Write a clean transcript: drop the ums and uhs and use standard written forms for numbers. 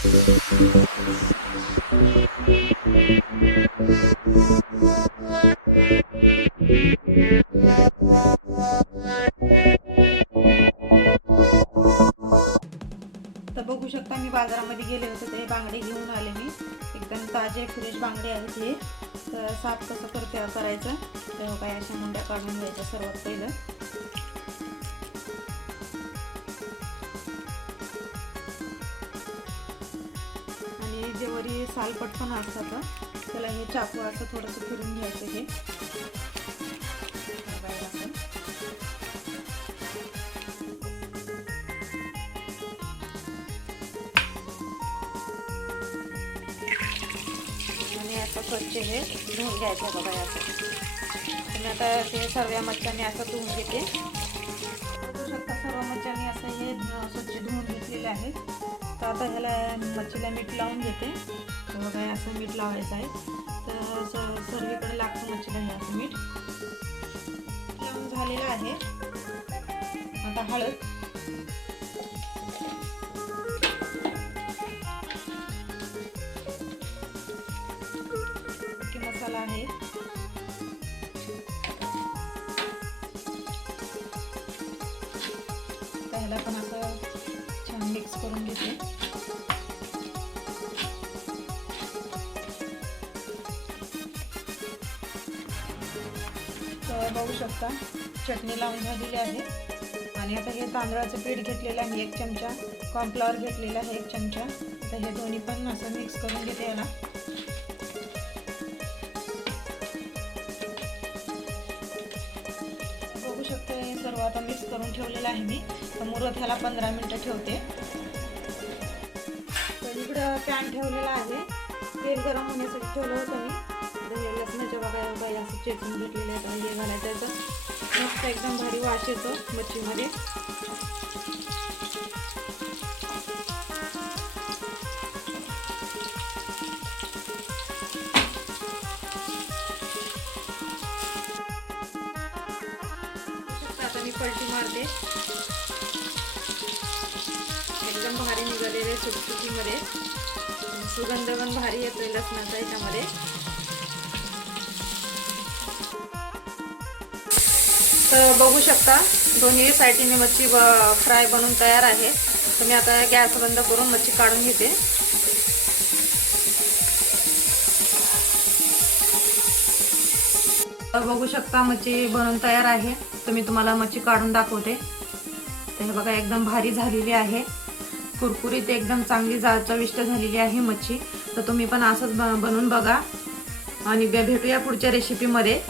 तर बघू शकता मी बाजारामध्ये गेले होते ते बांगडे घेऊन आले मी. एकदम ताजे फ्रेश बांगडे आहेत हे. तर साफ कसं करायचं तेव्हा काय अशा मुंड्या काढून घ्यायच्या सर्वात पहिलं. आणि जे वरी सालपट पण असतात त्याला हे चाकू असं थोडंसं फिरून घ्यायचं हे. असं स्वच्छ हे धुवून घ्यायचं बघा असं. तुम्ही आता ते सर्व मच्छ्यांनी असं धुवून घेते. बघू शकता सर्व मच्छ्यांनी असं हे स्वच्छ धुवून घेतलेले आहे. तर आता ह्याला मच्छीला मीठ लावून घेते. तर बघा असं मीठ लावायचं आहे. तर सर्वीकडे लागतं मच्छीला हे असं मीठ लावून झालेलं आहे. आता हळद, मसाला आहे, त्याला पण असं छान मिक्स करून घेते. तर बघू शकता चटणी लावून झालेली आहे. आणि आता हे तांदळाचं पीठ घेतलेलं आहे 1 चमचा, कॉर्नफ्लॉवर घेतलेला आहे 1 चमचा. तर हे दोन्ही पण असं मिक्स करून घेते याला. बघू शकतो हे सर्व आता मिक्स करून ठेवलेलं आहे मी. तर मुरत ह्याला 15 मिनिटं ठेवते. तर इकडं पॅन ठेवलेला आहे. तेल गरम होण्यासाठी ठेवलं होतं मी. तर हे लसणाच्या बघा असं चेचून घेतलेलं आहे. हे घालायचं तर मस्त एकदम भारी वास येतो मच्छीमध्ये. आता मी पलटी मारते. एकदम भारी निघालेले सुटसुटीमध्ये. सुगंध पण भारी येतोय लसणाचा याच्यामध्ये. तर बघू शकता दोन्ही साईडने मच्छी फ्राय बनून तयार आहे. तर मी आता गॅस बंद करून मच्छी काढून घेते. तर बघू शकता मच्छी बनवून तयार आहे. तर मी तुम्हाला मच्छी काढून दाखवते. तर हे बघा एकदम भारी झालेली आहे. कुरकुरीत एकदम चांगली चविष्ट झालेली आहे मच्छी. तर तुम्ही पण असंच बनवून बघा. आणि भेटूया पुढच्या रेसिपीमध्ये.